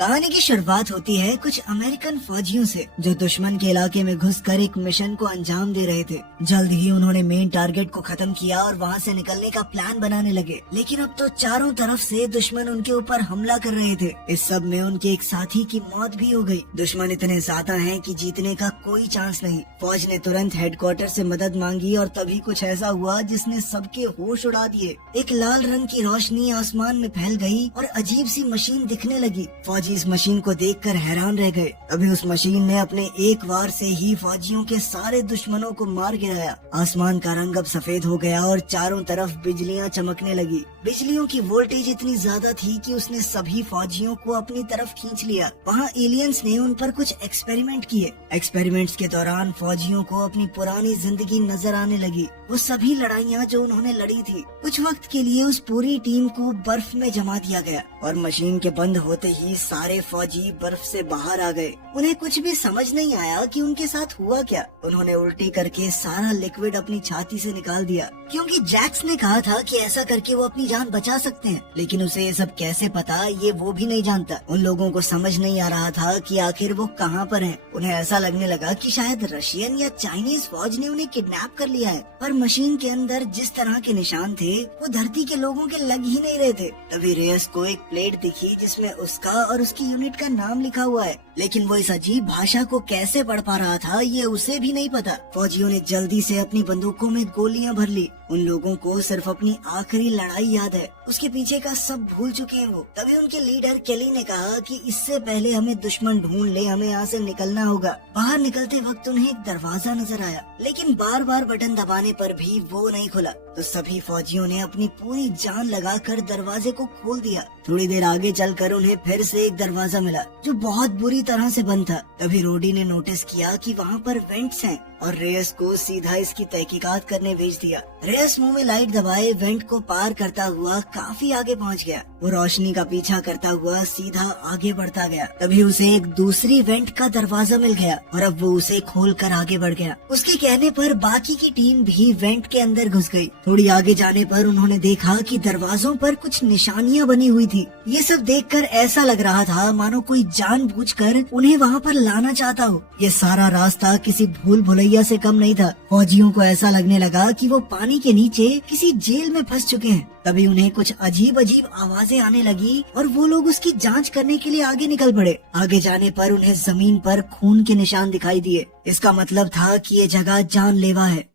कहानी की शुरुआत होती है कुछ अमेरिकन फौजियों से जो दुश्मन के इलाके में घुसकर एक मिशन को अंजाम दे रहे थे। जल्द ही उन्होंने मेन टारगेट को खत्म किया और वहां से निकलने का प्लान बनाने लगे, लेकिन अब तो चारों तरफ से दुश्मन उनके ऊपर हमला कर रहे थे। इस सब में उनके एक साथी की मौत भी हो गई। दुश्मन इतने ज्यादा हैं कि जीतने का कोई चांस नहीं। फौज ने तुरंत हेडक्वार्टर से मदद मांगी और तभी कुछ ऐसा हुआ जिसने सबके होश उड़ा दिए। एक लाल रंग की रोशनी आसमान में फैल गई और अजीब सी मशीन दिखने लगी। फौजी इस मशीन को देखकर हैरान रह गए। अभी उस मशीन ने अपने एक वार से ही फौजियों के सारे दुश्मनों को मार गिराया। आसमान का रंग अब सफेद हो गया और चारों तरफ बिजलियां चमकने लगी। बिजलियों की वोल्टेज इतनी ज्यादा थी कि उसने सभी फौजियों को अपनी तरफ खींच लिया। वहाँ एलियंस ने उन पर कुछ एक्सपेरिमेंट किए। एक्सपेरिमेंट्स के दौरान फौजियों को अपनी पुरानी जिंदगी नजर आने लगी, वो सभी लड़ाइयाँ जो उन्होंने लड़ी थी। कुछ वक्त के लिए उस पूरी टीम को बर्फ में जमा दिया गया और मशीन के बंद होते ही सारे फौजी बर्फ से बाहर आ गए। उन्हें कुछ भी समझ नहीं आया कि उनके साथ हुआ क्या। उन्होंने उल्टी करके सारा लिक्विड अपनी छाती से निकाल दिया, क्योंकि जैक्स ने कहा था कि ऐसा करके वो अपनी जान बचा सकते हैं, लेकिन उसे ये सब कैसे पता ये वो भी नहीं जानता। उन लोगों को समझ नहीं आ रहा था कि आखिर वो कहाँ पर हैं। उन्हें ऐसा लगने लगा कि शायद रशियन या चाइनीज फौज ने उन्हें किडनैप कर लिया है। पर मशीन के अंदर जिस तरह के निशान थे वो धरती के लोगों के लग ही नहीं रहे थे। तभी रेयस को एक प्लेट दिखी जिसमें उसका और उसकी यूनिट का नाम लिखा हुआ है, लेकिन वो इस अजीब भाषा को कैसे पढ़ पा रहा था ये उसे भी नहीं पता। फौजियों ने जल्दी से अपनी बंदूकों में गोलियां भर ली। उन लोगों को सिर्फ अपनी आखिरी लड़ाई याद है, उसके पीछे का सब भूल चुके हैं वो। तभी उनके लीडर केली ने कहा कि इससे पहले हमें दुश्मन ढूंढ ले, हमें यहाँ से निकलना होगा। बाहर निकलते वक्त उन्हें एक दरवाजा नजर आया, लेकिन बार बार बटन दबाने पर भी वो नहीं खुला। तो सभी फौजियों ने अपनी पूरी जान लगाकर दरवाजे को खोल दिया। थोड़ी देर आगे चलकर उन्हें फिर से एक दरवाजा मिला जो बहुत बुरी तरह से बंद था। तभी रोडी ने नोटिस किया कि वहाँ पर वेंट्स हैं और रेयस को सीधा इसकी तहकीकात करने भेज दिया। रेयस मुंह में लाइट दबाए वेंट को पार करता हुआ काफी आगे पहुँच गया। वो रोशनी का पीछा करता हुआ सीधा आगे बढ़ता गया। तभी उसे एक दूसरी वेंट का दरवाजा मिल गया और अब वो उसे खोलकर आगे बढ़ गया। उसके कहने पर बाकी की टीम भी वेंट के अंदर घुस गई। थोड़ी आगे जाने पर उन्होंने देखा कि दरवाजों पर कुछ निशानियां बनी हुई थी। ये सब देखकर ऐसा लग रहा था मानो कोई जानबूझकर उन्हें वहाँ पर लाना चाहता हो। ये सारा रास्ता किसी भूल भुलैया से कम नहीं था। फौजियों को ऐसा लगने लगा कि वो पानी के नीचे किसी जेल में फंस चुके हैं। तभी उन्हें कुछ अजीब अजीब आवाजें आने लगी और वो लोग उसकी जांच करने के लिए आगे निकल पड़े। आगे जाने पर उन्हें जमीन पर खून के निशान दिखाई दिए। इसका मतलब था कि ये जगह जानलेवा है।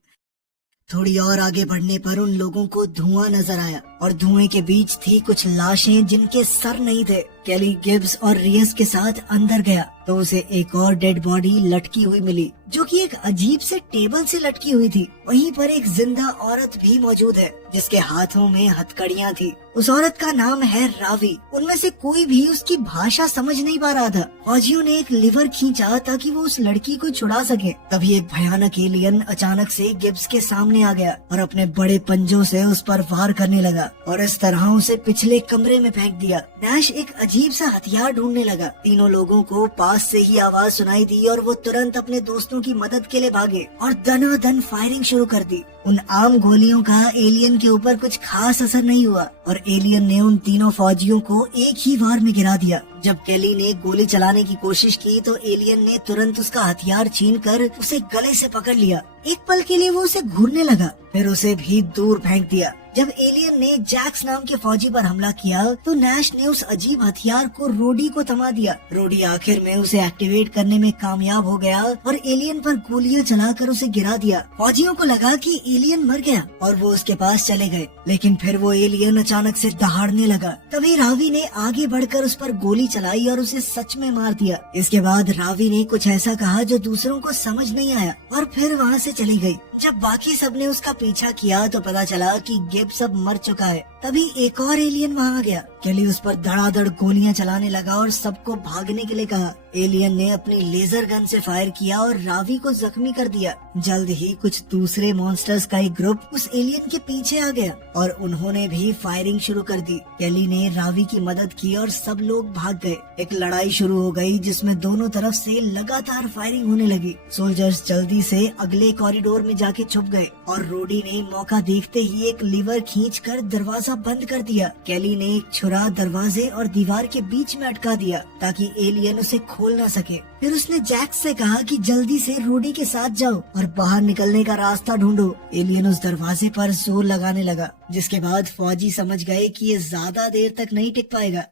थोड़ी और आगे बढ़ने पर उन लोगों को धुआं नजर आया और धुएं के बीच थी कुछ लाशें जिनके सर नहीं थे। केली गिब्स और रियस के साथ अंदर गया तो उसे एक और डेड बॉडी लटकी हुई मिली, जो कि एक अजीब से टेबल से लटकी हुई थी। वहीं पर एक जिंदा औरत भी मौजूद है जिसके हाथों में हथकड़ियां थी। उस औरत का नाम है रावी। उनमें से कोई भी उसकी भाषा समझ नहीं पा रहा था। फौजियों ने एक लीवर खींचा ताकि वो उस लड़की को छुड़ा सके। तभी एक भयानक एलियन अचानक से गिब्स के सामने आ गया और अपने बड़े पंजों से उस पर वार करने लगा और इस तरह उसे पिछले कमरे में फेंक दिया। नैश एक अजीब सा हथियार ढूंढने लगा। तीनों लोगों को पास से ही आवाज सुनाई दी और वो तुरंत अपने दोस्तों की मदद के लिए भागे और दनादन फायरिंग शुरू कर दी। उन आम गोलियों का एलियन के ऊपर कुछ खास असर नहीं हुआ और एलियन ने उन तीनों फौजियों को एक ही वार में गिरा दिया। जब केली ने गोली चलाने की कोशिश की तो एलियन ने तुरंत उसका हथियार छीनकर उसे गले से पकड़ लिया। एक पल के लिए वो उसे घूरने लगा, फिर उसे भी दूर फेंक दिया। जब एलियन ने जैक्स नाम के फौजी पर हमला किया तो नैश ने उस अजीब हथियार को रोडी को थमा दिया। रोडी आखिर में उसे एक्टिवेट करने में कामयाब हो गया और एलियन पर गोलियां चलाकर उसे गिरा दिया। फौजियों को लगा कि एलियन मर गया और वो उसके पास चले गए, लेकिन फिर वो एलियन अचानक से दहाड़ने लगा। तभी रावी ने आगे बढ़कर उस पर गोली चलाई और उसे सच में मार दिया। इसके बाद रावी ने कुछ ऐसा कहा जो दूसरों को समझ नहीं आया और फिर वहाँ से चली गई। जब बाकी सबने उसका पीछा किया तो पता चला कि गिब्स अब मर चुका है। तभी एक और एलियन वहाँ आ गया। केली उस पर धड़ाधड़ गोलियां चलाने लगा और सबको भागने के लिए कहा। एलियन ने अपनी लेजर गन से फायर किया और रावी को जख्मी कर दिया। जल्द ही कुछ दूसरे मॉन्स्टर्स का एक ग्रुप उस एलियन के पीछे आ गया और उन्होंने भी फायरिंग शुरू कर दी। केली ने रावी की मदद की और सब लोग भाग गए। एक लड़ाई शुरू हो गई जिसमें दोनों तरफ से लगातार फायरिंग होने लगी। सोल्जर्स जल्दी से अगले कॉरिडोर में जाके छुप गए और रोडी ने मौका देखते ही एक लीवर खींचकर दरवाजा बंद कर दिया। केली ने एक छुरा दरवाजे और दीवार के बीच में अटका दिया ताकि एलियन उसे खोल न सके। फिर उसने जैक्स से कहा कि जल्दी से रूडी के साथ जाओ और बाहर निकलने का रास्ता ढूंढो। एलियन उस दरवाजे पर जोर लगाने लगा, जिसके बाद फौजी समझ गए कि ये ज्यादा देर तक नहीं टिक पाएगा।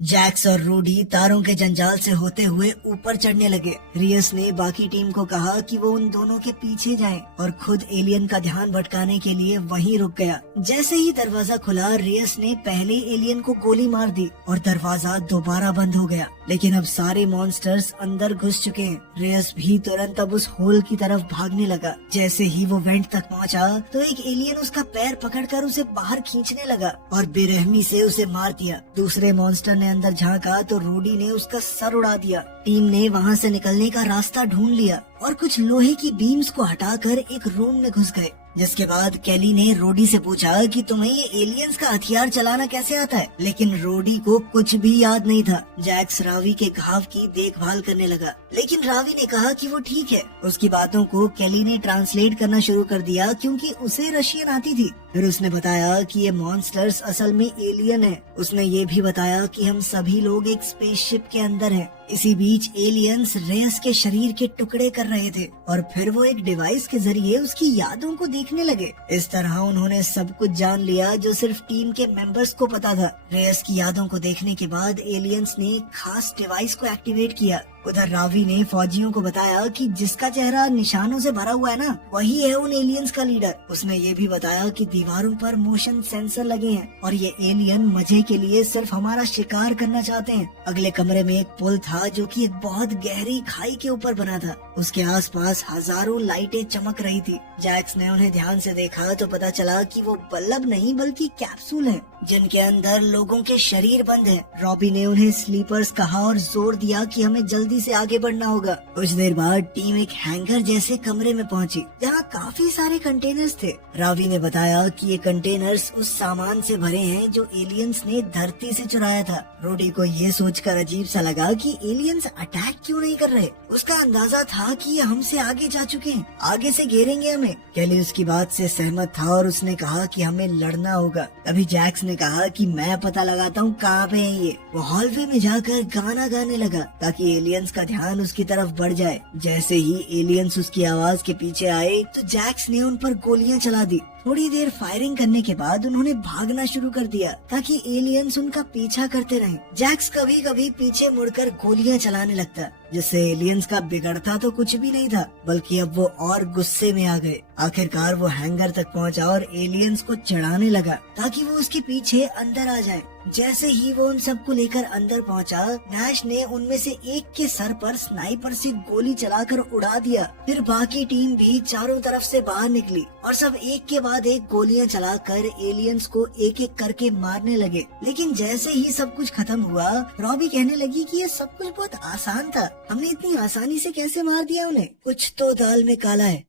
जैक्स और रूडी तारों के जंजाल से होते हुए ऊपर चढ़ने लगे। रियस ने बाकी टीम को कहा कि वो उन दोनों के पीछे जाएं और खुद एलियन का ध्यान भटकाने के लिए वहीं रुक गया। जैसे ही दरवाजा खुला, रियस ने पहले एलियन को गोली मार दी और दरवाजा दोबारा बंद हो गया। लेकिन अब सारे मॉन्स्टर्स अंदर घुस चुके हैं। रियस भी तुरंत अब उस होल की तरफ भागने लगा। जैसे ही वो वेंट तक पहुंचा तो एक एलियन उसका पैर पकड़कर उसे बाहर खींचने लगा और बेरहमी से उसे मार दिया। दूसरे मॉन्स्टर ने अंदर झांका तो रूडी ने उसका सर उड़ा दिया। टीम ने वहां से निकलने का रास्ता ढूंढ लिया और कुछ लोहे की बीम्स को हटाकर एक रूम में घुस गए। जिसके बाद केली ने रोडी से पूछा कि तुम्हें ये एलियंस का हथियार चलाना कैसे आता है, लेकिन रोडी को कुछ भी याद नहीं था। जैक्स रावी के घाव की देखभाल करने लगा, लेकिन रावी ने कहा कि वो ठीक है। उसकी बातों को केली ने ट्रांसलेट करना शुरू कर दिया क्योंकि उसे रशियन आती थी। फिर उसने बताया कि ये मॉन्स्टर्स असल में एलियन है। उसने ये भी बताया कि हम सभी लोग एक स्पेसशिप के अंदर हैं। इसी बीच एलियंस रेस के शरीर के टुकड़े कर रहे थे और फिर वो एक डिवाइस के जरिए उसकी यादों को देखने लगे। इस तरह उन्होंने सब कुछ जान लिया जो सिर्फ टीम के मेंबर्स को पता था। रेस की यादों को देखने के बाद एलियंस ने एक खास डिवाइस को एक्टिवेट किया। उधर रावी ने फौजियों को बताया कि जिसका चेहरा निशानों से भरा हुआ है ना, वही है उन एलियंस का लीडर। उसने ये भी बताया कि दीवारों पर मोशन सेंसर लगे हैं और ये एलियन मजे के लिए सिर्फ हमारा शिकार करना चाहते हैं। अगले कमरे में एक पुल था जो कि एक बहुत गहरी खाई के ऊपर बना था। उसके आसपास हजारों लाइटें चमक रही थी। जैक्स ने उन्हें ध्यान से देखा तो पता चला कि वो बल्ब नहीं बल्कि कैप्सूल हैं, जिनके अंदर लोगों के शरीर बंद हैं। रॉबी ने उन्हें स्लीपर्स कहा और जोर दिया कि हमें जल्दी से आगे बढ़ना होगा। कुछ देर बाद टीम एक हैंगर जैसे कमरे में पहुंची जहां काफी सारे कंटेनर्स थे। रावी ने बताया कि ये कंटेनर्स उस सामान से भरे हैं जो एलियंस ने धरती से चुराया था। रोडी को ये सोचकर अजीब सा लगा कि एलियंस अटैक क्यों नहीं कर रहे। उसका अंदाजा था कि ये हमसे आगे जा चुके हैं, आगे से घेरेंगे हमें। केली उसकी बात से सहमत था और उसने कहा कि हमें लड़ना होगा। अभी जैक्स ने कहा कि मैं पता लगाता हूँ कहाँ पे है ये। वो हॉलवे में जाकर गाना गाने लगा ताकि एलियंस का ध्यान उसकी तरफ बढ़ जाए। जैसे ही एलियंस उसकी आवाज के पीछे आए तो जैक्स ने उन पर गोलियां चला दी। थोड़ी देर फायरिंग करने के बाद उन्होंने भागना शुरू कर दिया ताकि एलियंस उनका पीछा करते रहें। जैक्स कभी कभी पीछे मुड़कर गोलियां चलाने लगता, जिससे एलियंस का बिगड़ता तो कुछ भी नहीं था, बल्कि अब वो और गुस्से में आ गए। आखिरकार वो हैंगर तक पहुंचा और एलियंस को चढ़ाने लगा ताकि वो उसके पीछे अंदर आ जाए। जैसे ही वो उन सबको लेकर अंदर पहुंचा, नैश ने उनमें से एक के सर पर स्नाइपर से गोली चलाकर उड़ा दिया। फिर बाकी टीम भी चारों तरफ से बाहर निकली और सब एक के बाद एक गोलियां चलाकर एलियंस को एक एक करके मारने लगे। लेकिन जैसे ही सब कुछ खत्म हुआ, रॉबी कहने लगी कि ये सब कुछ बहुत आसान था, हमने इतनी आसानी से कैसे मार दिया उन्हें, कुछ तो दाल में काला है।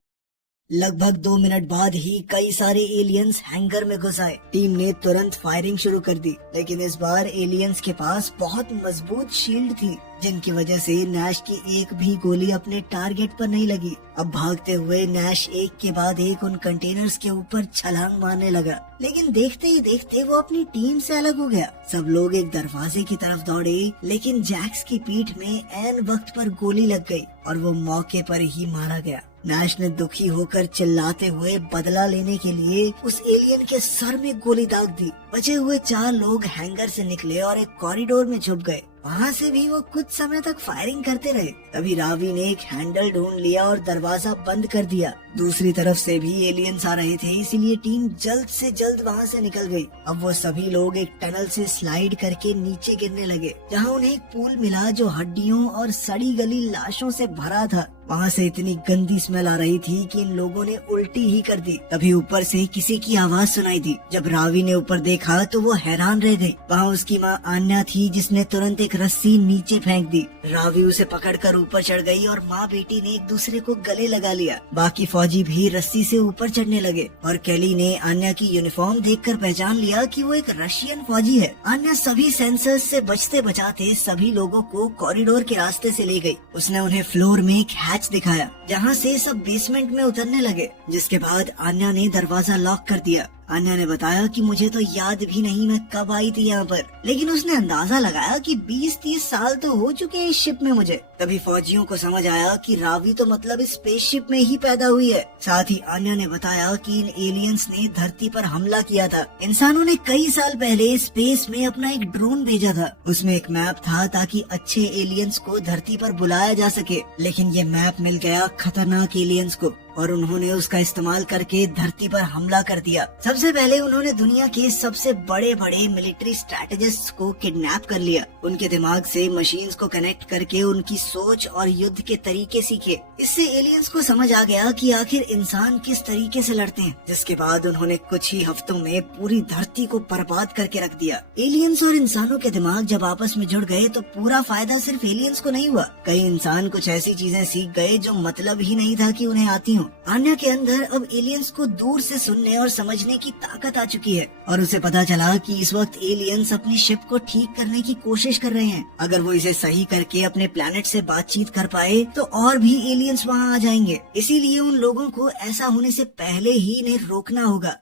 लगभग 2 मिनट बाद ही कई सारे एलियंस हैंगर में घुस आए। टीम ने तुरंत फायरिंग शुरू कर दी, लेकिन इस बार एलियंस के पास बहुत मजबूत शील्ड थी, जिनकी वजह से नैश की एक भी गोली अपने टारगेट पर नहीं लगी। अब भागते हुए नैश एक के बाद एक उन कंटेनर्स के ऊपर छलांग मारने लगा, लेकिन देखते ही देखते वो अपनी टीम से अलग हो गया। सब लोग एक दरवाजे की तरफ दौड़े, लेकिन जैक्स की पीठ में ऐन वक्त पर गोली लग गई और वो मौके पर ही मारा गया। नैश ने दुखी होकर चिल्लाते हुए बदला लेने के लिए उस एलियन के सर में गोली दाग दी। बचे हुए 4 लोग हैंगर से निकले और एक कॉरिडोर में छुप गए। वहाँ से भी वो कुछ समय तक फायरिंग करते रहे। तभी रावी ने एक हैंडल ढूंढ लिया और दरवाजा बंद कर दिया। दूसरी तरफ से भी एलियंस आ रहे थे, इसीलिए टीम जल्द से जल्द वहाँ से निकल गई। अब वो सभी लोग एक टनल से स्लाइड करके नीचे गिरने लगे, जहाँ उन्हें एक पूल मिला जो हड्डियों और सड़ी गली लाशों से भरा था। वहाँ से इतनी गंदी स्मेल आ रही थी कि इन लोगों ने उल्टी ही कर दी। तभी ऊपर से किसी की आवाज सुनाई दी। जब रावी ने ऊपर देखा तो वो हैरान रह गई। वहाँ उसकी माँ आन्या थी, जिसने तुरंत एक रस्सी नीचे फेंक दी। रावी उसे पकड़कर ऊपर चढ़ गई और माँ बेटी ने एक दूसरे को गले लगा लिया। बाकी फौजी भी रस्सी से ऊपर चढ़ने लगे और केली ने आन्या की यूनिफॉर्म देखकर पहचान लिया कि वो एक रशियन फौजी है। आन्या सभी सेंसर्स से बचते बचाते सभी लोगों को कॉरिडोर के रास्ते से ले गई। उसने उन्हें फ्लोर में एक हैच दिखाया, जहाँ से सब बेसमेंट में उतरने लगे, जिसके बाद आन्या ने दरवाजा लॉक कर दिया। आन्या ने बताया कि मुझे तो याद भी नहीं मैं कब आई थी यहाँ पर, लेकिन उसने अंदाजा लगाया कि 20-30 साल तो हो चुके हैं इस शिप में मुझे। तभी फौजियों को समझ आया कि रावी तो मतलब इस स्पेसशिप में ही पैदा हुई है। साथ ही आन्या ने बताया कि इन एलियंस ने धरती पर हमला किया था। इंसानों ने कई साल पहले स्पेस में अपना एक ड्रोन भेजा था, उसमें एक मैप था ताकि अच्छे एलियंस को धरती पर बुलाया जा सके, लेकिन ये मैप मिल गया खतरनाक एलियंस को और उन्होंने उसका इस्तेमाल करके धरती पर हमला कर दिया। सबसे पहले उन्होंने दुनिया के सबसे बड़े बड़े मिलिट्री स्ट्रैटेजिस्ट को किडनैप कर लिया, उनके दिमाग से मशीन्स को कनेक्ट करके उनकी सोच और युद्ध के तरीके सीखे। इससे एलियंस को समझ आ गया कि आखिर इंसान किस तरीके से लड़ते हैं, जिसके बाद उन्होंने कुछ ही हफ्तों में पूरी धरती को बर्बाद करके रख दिया। एलियंस और इंसानों के दिमाग जब आपस में जुड़ गए तो पूरा फायदा सिर्फ एलियंस को नहीं हुआ, कई इंसान कुछ ऐसी चीजें सीख गए जो मतलब ही नहीं था कि उन्हें आती हो। आन्या के अंदर अब एलियंस को दूर से सुनने और समझने की ताकत आ चुकी है और उसे पता चला कि इस वक्त एलियंस अपनी शिप को ठीक करने की कोशिश कर रहे हैं। अगर वो इसे सही करके अपने प्लेनेट से बातचीत कर पाए तो और भी एलियंस वहाँ आ जाएंगे, इसीलिए उन लोगों को ऐसा होने से पहले ही इन्हें रोकना होगा।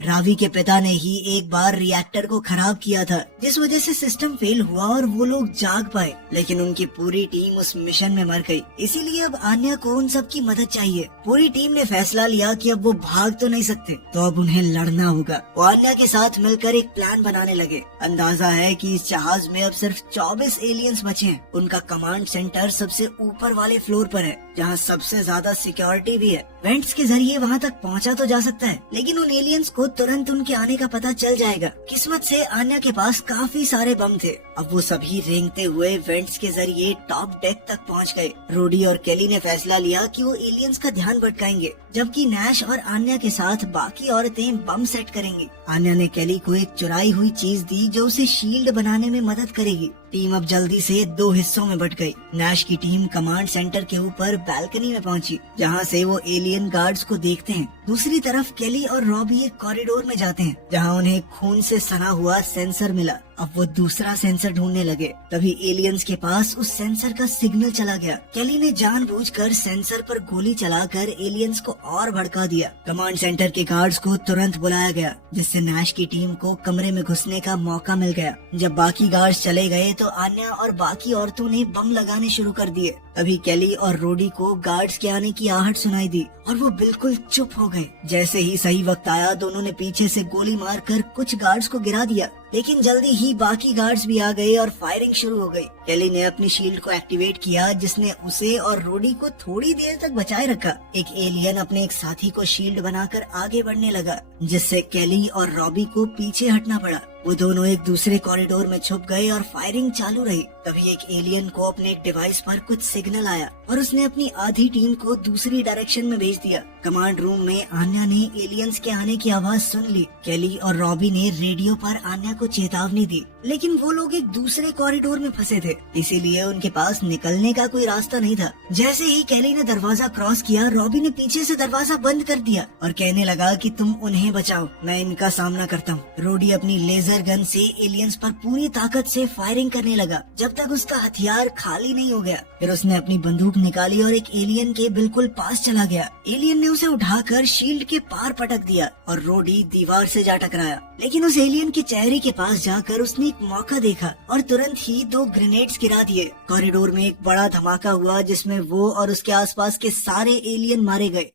रावी के पिता ने ही एक बार रिएक्टर को खराब किया था, जिस वजह से सिस्टम फेल हुआ और वो लोग जाग पाए, लेकिन उनकी पूरी टीम उस मिशन में मर गई। इसीलिए अब आन्या को उन सब की मदद चाहिए। पूरी टीम ने फैसला लिया कि अब वो भाग तो नहीं सकते, तो अब उन्हें लड़ना होगा। वो आन्या के साथ मिलकर एक प्लान बनाने लगे। अंदाजा है कि इस जहाज में अब सिर्फ 24 एलियंस बचे हैं। उनका कमांड सेंटर सबसे ऊपर वाले फ्लोर पर है, जहाँ सबसे ज्यादा सिक्योरिटी भी है। वेंट्स के जरिए वहाँ तक पहुँचा तो जा सकता है, लेकिन उन एलियंस को तुरंत उनके आने का पता चल जाएगा। किस्मत से आन्या के पास काफी सारे बम थे। अब वो सभी रेंगते हुए वेंट्स के जरिए टॉप डेक तक पहुंच गए। रोडी और केली ने फैसला लिया कि वो एलियंस का ध्यान भटकाएंगे, जबकि नैश और आन्या के साथ बाकी औरतें बम सेट करेंगी। आन्या ने केली को एक चुराई हुई चीज दी जो उसे शील्ड बनाने में मदद करेगी। टीम अब जल्दी से 2 हिस्सों में बट गई। नैश की टीम कमांड सेंटर के ऊपर बैल्कनी में पहुंची, जहां से वो एलियन गार्ड्स को देखते हैं। दूसरी तरफ केली और रॉबी एक कॉरिडोर में जाते हैं, जहां उन्हें खून से सना हुआ सेंसर मिला। अब वो दूसरा सेंसर ढूंढने लगे, तभी एलियंस के पास उस सेंसर का सिग्नल चला गया। केली ने जानबूझकर सेंसर पर गोली चलाकर एलियंस को और भड़का दिया। कमांड सेंटर के गार्ड्स को तुरंत बुलाया गया, जिससे नैश की टीम को कमरे में घुसने का मौका मिल गया। जब बाकी गार्ड्स चले गए तो आन्या और बाकी औरतों ने बम लगाने शुरू कर दिए। तभी केली और रोडी को गार्ड्स के आने की आहट सुनाई दी और वो बिल्कुल चुप हो गए। जैसे ही सही वक्त आया, दोनों ने पीछे से गोली मारकर कुछ गार्ड्स को गिरा दिया, लेकिन जल्दी ही बाकी गार्ड्स भी आ गए और फायरिंग शुरू हो गई। केली ने अपनी शील्ड को एक्टिवेट किया, जिसने उसे और रोडी को थोड़ी देर तक बचाए रखा। एक एलियन अपने एक साथी को शील्ड बनाकर आगे बढ़ने लगा, जिससे केली और रॉबी को पीछे हटना पड़ा। वो दोनों एक दूसरे कॉरिडोर में छुप गए और फायरिंग चालू रही। तभी एक एलियन को अपने एक डिवाइस पर कुछ सिग्नल आया और उसने अपनी आधी टीम को दूसरी डायरेक्शन में भेज दिया। कमांड रूम में आन्या ने एलियंस के आने की आवाज सुन ली। केली और रॉबी ने रेडियो पर आन्या को चेतावनी दी, लेकिन वो लोग एक दूसरे कॉरिडोर में फंसे थे, इसीलिए उनके पास निकलने का कोई रास्ता नहीं था। जैसे ही केली ने दरवाजा क्रॉस किया, रॉबी ने पीछे से दरवाजा बंद कर दिया और कहने लगा कि तुम उन्हें बचाओ, मैं इनका सामना करता हूँ। रोडी अपनी लेजर गन से एलियंस पर पूरी ताकत से फायरिंग करने लगा, जब तक उसका हथियार खाली नहीं हो गया। फिर उसने अपनी बंदूक निकाली और एक एलियन के बिल्कुल पास चला गया। एलियन ने उसे उठाकर शील्ड के पार पटक दिया और रोडी दीवार से जा टकराया, लेकिन उस एलियन के चेहरे के पास जाकर उसने एक मौका देखा और तुरंत ही 2 ग्रेनेड्स गिरा दिए। कॉरिडोर में एक बड़ा धमाका हुआ, जिसमें वो और उसके आसपास के सारे एलियन मारे गए।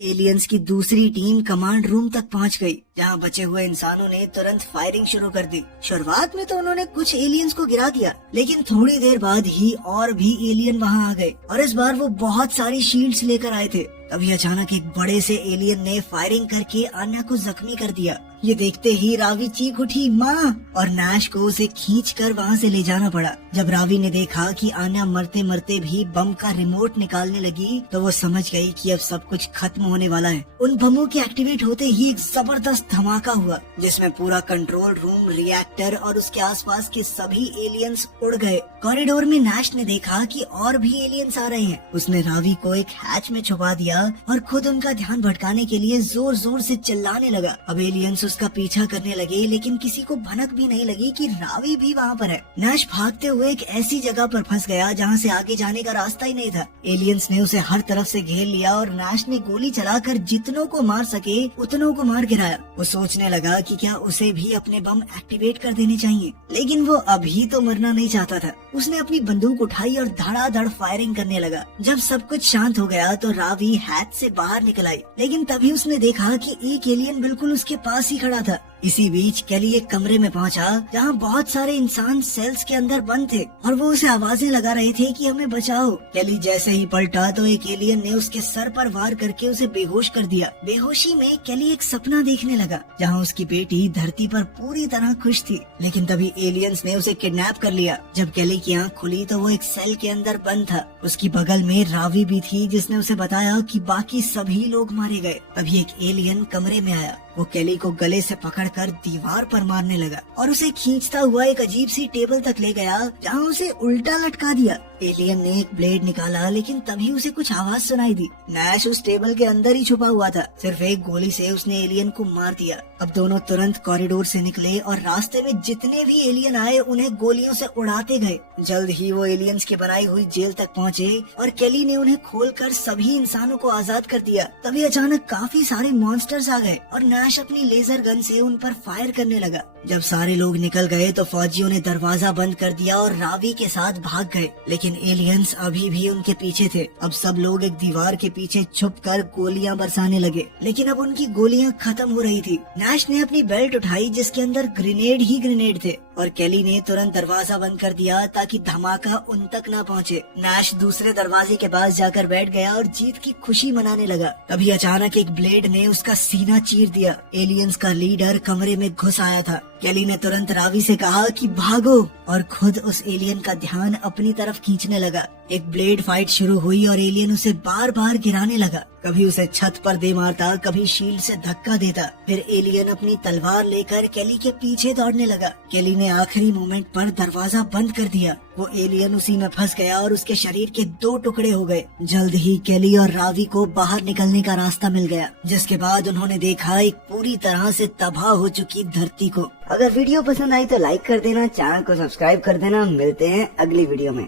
एलियंस की दूसरी टीम कमांड रूम तक पहुंच गई, जहां बचे हुए इंसानों ने तुरंत फायरिंग शुरू कर दी। शुरुआत में तो उन्होंने कुछ एलियंस को गिरा दिया, लेकिन थोड़ी देर बाद ही और भी एलियन वहां आ गए और इस बार वो बहुत सारी शील्ड्स लेकर आए थे। तभी अचानक एक बड़े से एलियन ने फायरिंग करके आन्या को जख्मी कर दिया। ये देखते ही रावी चीख उठी, माँ, और नैश को उसे खींचकर वहाँ से ले जाना पड़ा। जब रावी ने देखा कि आन्या मरते मरते भी बम का रिमोट निकालने लगी, तो वो समझ गई कि अब सब कुछ खत्म होने वाला है। उन बमों के एक्टिवेट होते ही एक जबरदस्त धमाका हुआ, जिसमें पूरा कंट्रोल रूम, रिएक्टर और उसके आसपास के सभी एलियंस उड़ गए। कॉरिडोर में नैश ने देखा कि और भी एलियंस आ रहे हैं। उसने रावी को एक हैच में छुपा दिया दिया और खुद उनका ध्यान भटकाने के लिए जोर जोर से चिल्लाने लगा। अब एलियंस उसका पीछा करने लगे, लेकिन किसी को भनक भी नहीं लगी कि रावी भी वहाँ पर है। नैश भागते हुए एक ऐसी जगह पर फंस गया जहाँ से आगे जाने का रास्ता ही नहीं था। एलियंस ने उसे हर तरफ से घेर लिया और नैश ने गोली चलाकर जितनों को मार सके उतनों को मार गिराया। वो सोचने लगा कि क्या उसे भी अपने बम एक्टिवेट कर देने चाहिए, लेकिन वो अभी तो मरना नहीं चाहता था। उसने अपनी बंदूक उठाई और धड़ाधड़ फायरिंग करने लगा। जब सब कुछ शांत हो गया तो रावी हैच से बाहर निकल आई, लेकिन तभी उसने देखा कि एक एलियन बिल्कुल उसके पास ही खड़ा था। इसी बीच केली एक कमरे में पहुंचा जहां बहुत सारे इंसान सेल्स के अंदर बंद थे और वो उसे आवाजें लगा रहे थे कि हमें बचाओ। केली जैसे ही पलटा तो एक एलियन ने उसके सर पर वार करके उसे बेहोश कर दिया। बेहोशी में केली एक सपना देखने लगा जहां उसकी बेटी धरती पर पूरी तरह खुश थी, लेकिन तभी एलियंस ने उसे किडनैप कर लिया। जब केली की आंख खुली तो वो एक सेल के अंदर बंद था। उसकी बगल में रावी भी थी जिसने उसे बताया कि बाकी सभी लोग मारे गए। तभी एक एलियन कमरे में आया। वो केली को गले से पकड़कर दीवार पर मारने लगा और उसे खींचता हुआ एक अजीब सी टेबल तक ले गया जहां उसे उल्टा लटका दिया। एलियन ने एक ब्लेड निकाला, लेकिन तभी उसे कुछ आवाज सुनाई दी। नैश उस टेबल के अंदर ही छुपा हुआ था। सिर्फ एक गोली से उसने एलियन को मार दिया। अब दोनों तुरंत कॉरिडोर से निकले और रास्ते में जितने भी एलियन आए उन्हें गोलियों से उड़ाते गए। जल्द ही वो एलियंस की बनाई हुई जेल तक पहुँचे और केली ने उन्हें खोलकर सभी इंसानों को आजाद कर दिया। तभी अचानक काफी सारे मॉन्स्टर्स आ गए और नैश अपनी लेजर गन से उन पर फायर करने लगा। जब सारे लोग निकल गए तो फौजियों ने दरवाजा बंद कर दिया और रावी के साथ भाग गए, लेकिन एलियंस अभी भी उनके पीछे थे। अब सब लोग एक दीवार के पीछे छुपकर गोलियां बरसाने लगे, लेकिन अब उनकी गोलियां खत्म हो रही थी। नैश ने अपनी बेल्ट उठाई जिसके अंदर ग्रेनेड ही ग्रेनेड थे और केली ने तुरंत दरवाजा बंद कर दिया ताकि धमाका उन तक न पहुंचे। नैश दूसरे दरवाजे के पास जाकर बैठ गया और जीत की खुशी मनाने लगा। तभी अचानक एक ब्लेड ने उसका सीना चीर दिया। एलियंस का लीडर कमरे में घुस आया था। केली ने तुरंत रावी से कहा कि भागो और खुद उस एलियन का ध्यान अपनी तरफ खींचने लगा। एक ब्लेड फाइट शुरू हुई और एलियन उसे बार बार गिराने लगा। कभी उसे छत पर दे मारता, कभी शील्ड से धक्का देता। फिर एलियन अपनी तलवार लेकर केली के पीछे दौड़ने लगा। केली ने आखिरी मोमेंट पर दरवाजा बंद कर दिया। वो एलियन उसी में फंस गया और उसके शरीर के 2 टुकड़े हो गए। जल्द ही केली और रावी को बाहर निकलने का रास्ता मिल गया, जिसके बाद उन्होंने देखा एक पूरी तरह से तबाह हो चुकी धरती को। अगर वीडियो पसंद आई तो लाइक कर देना, चैनल को सब्सक्राइब कर देना। मिलते हैं अगली वीडियो में।